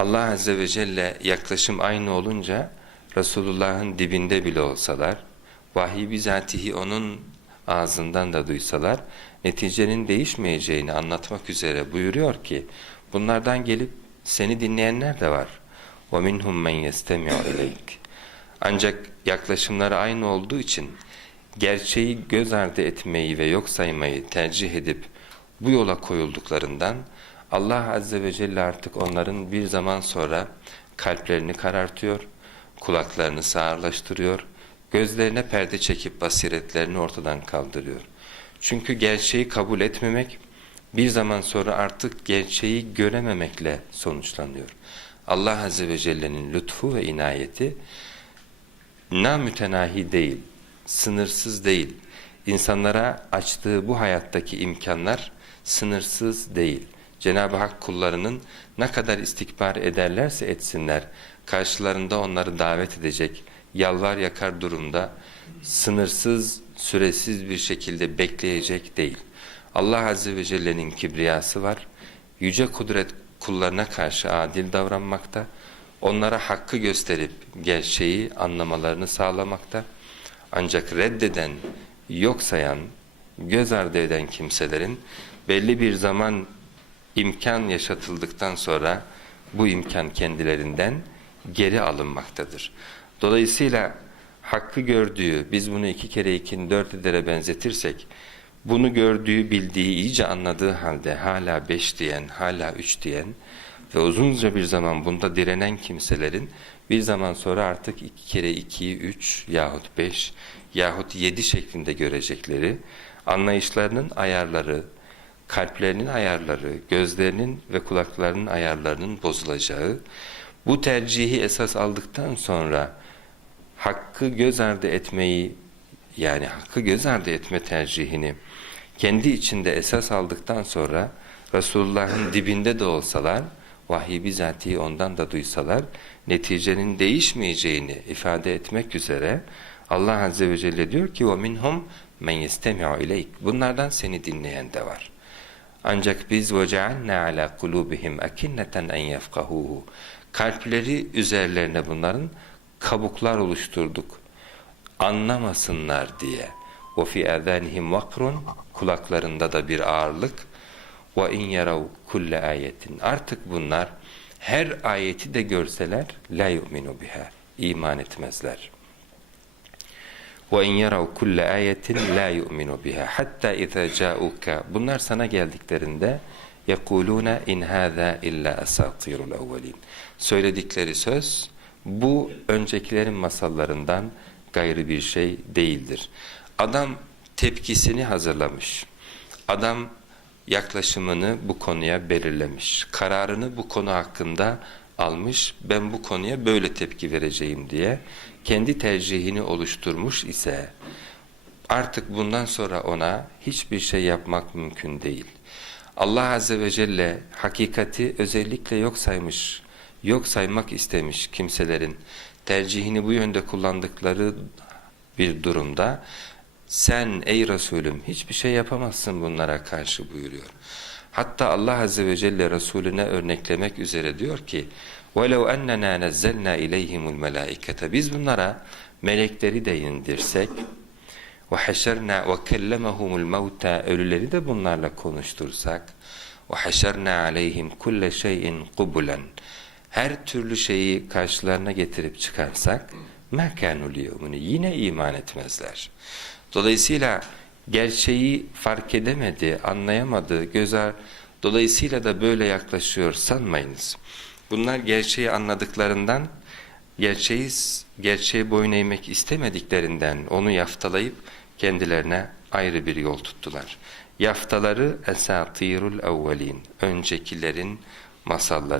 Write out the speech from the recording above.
Allah Azze ve Celle yaklaşım aynı olunca Resulullah'ın dibinde bile olsalar, vahiy bizatihi onun ağzından da duysalar, neticenin değişmeyeceğini anlatmak üzere buyuruyor ki, bunlardan gelip seni dinleyenler de var. وَمِنْهُمْ مَنْ يَسْتَمِعُ اِلَيْكِ Ancak yaklaşımları aynı olduğu için, gerçeği göz ardı etmeyi ve yok saymayı tercih edip bu yola koyulduklarından Allah Azze ve Celle artık onların bir zaman sonra kalplerini karartıyor, kulaklarını sağırlaştırıyor, gözlerine perde çekip basiretlerini ortadan kaldırıyor. Çünkü gerçeği kabul etmemek bir zaman sonra artık gerçeği görememekle sonuçlanıyor. Allah Azze ve Celle'nin lütfu ve inayeti namütenahi değil, sınırsız değil. İnsanlara açtığı bu hayattaki imkanlar sınırsız değil. Cenab-ı Hak kullarının ne kadar istikbar ederlerse etsinler, karşılarında onları davet edecek, yalvar yakar durumda, sınırsız, süresiz bir şekilde bekleyecek değil. Allah Azze ve Celle'nin kibriyası var, yüce kudret kullarına karşı adil davranmakta, onlara hakkı gösterip gerçeği anlamalarını sağlamakta. Ancak reddeden, yok sayan, göz ardı eden kimselerin belli bir zaman imkan yaşatıldıktan sonra bu imkan kendilerinden geri alınmaktadır. Dolayısıyla hakkı gördüğü, biz bunu iki kere ikinin dört edere benzetirsek, bunu gördüğü, bildiği, iyice anladığı halde hala beş diyen, hala üç diyen ve uzunca bir zaman bunda direnen kimselerin bir zaman sonra artık iki kere ikiyi üç yahut beş yahut yedi şeklinde görecekleri anlayışlarının ayarları, kalplerinin ayarları, gözlerinin ve kulaklarının ayarlarının bozulacağı, bu tercihi esas aldıktan sonra hakkı göz ardı etmeyi yani hakkı göz ardı etme tercihini kendi içinde esas aldıktan sonra Resulullah'ın dibinde de olsalar, vahiy bizatihi ondan da duysalar, neticenin değişmeyeceğini ifade etmek üzere Allah Azze ve Celle diyor ki وَمِنْهُمْ مَنْ يَسْتَمِعُ اِلَيْكِ Bunlardan seni dinleyen de var. Ancak biz وَجَعَلْنَا عَلَى قُلُوبِهِمْ اَكِنَّةً اَنْ يَفْقَهُوهُ Kalpleri üzerlerine bunların kabuklar oluşturduk. Anlamasınlar diye. وَفِي اَذَانِهِمْ وَقْرٌ Kulaklarında da bir ağırlık. وَاِنْ يَرَوْا كُلَّ ayetin Artık bunlar her ayeti de görseler la yu'minu biha. iman etmezler. وَاِنْ يَرَوْا كُلَّ آيَةٍ لَا يُؤْمِنُ بِهَا حَتَّى اِذَا جَاءُكَ Bunlar sana geldiklerinde يَقُولُونَ اِنْ هَذَا اِلَّا أَسَاطِيرُ الْاَوَّلِينَ Söyledikleri söz bu öncekilerin masallarından gayrı bir şey değildir. Adam tepkisini hazırlamış. Adam yaklaşımını bu konuya belirlemiş. Kararını bu konu hakkında almış. Ben bu konuya böyle tepki vereceğim diye kendi tercihini oluşturmuş ise artık bundan sonra ona hiçbir şey yapmak mümkün değil. Allah Azze ve Celle hakikati özellikle yok saymış, yok saymak istemiş kimselerin tercihini bu yönde kullandıkları bir durumda sen ey Resulüm hiçbir şey yapamazsın bunlara karşı buyuruyor. Hatta Allah Azze ve Celle Resulüne örneklemek üzere diyor ki وَلَوْ أَنَّنَا نَزَّلْنَا اِلَيْهِمُ الْمَلَائِكَةَ Biz bunlara melekleri de indirsek وَحَشَرْنَا وَكَلَّمَهُمُ الْمَوْتَى Ölüleri de bunlarla konuştursak وَحَشَرْنَا عَلَيْهِمْ كُلَّ شَيْءٍ قُبُلًا Her türlü şeyi karşılarına getirip çıkarsak مَا كَانُوا لِيُؤْمِنُ Yine iman etmezler. Dolayısıyla gerçeği fark edemedi, anlayamadı, göze dolayısıyla da böyle yaklaşıyor sanmayınız. Bunlar gerçeği anladıklarından, gerçeği, gerçeğe boyun eğmek istemediklerinden onu yaftalayıp kendilerine ayrı bir yol tuttular. Yaftaları esatirul evvelin, öncekilerin masalları.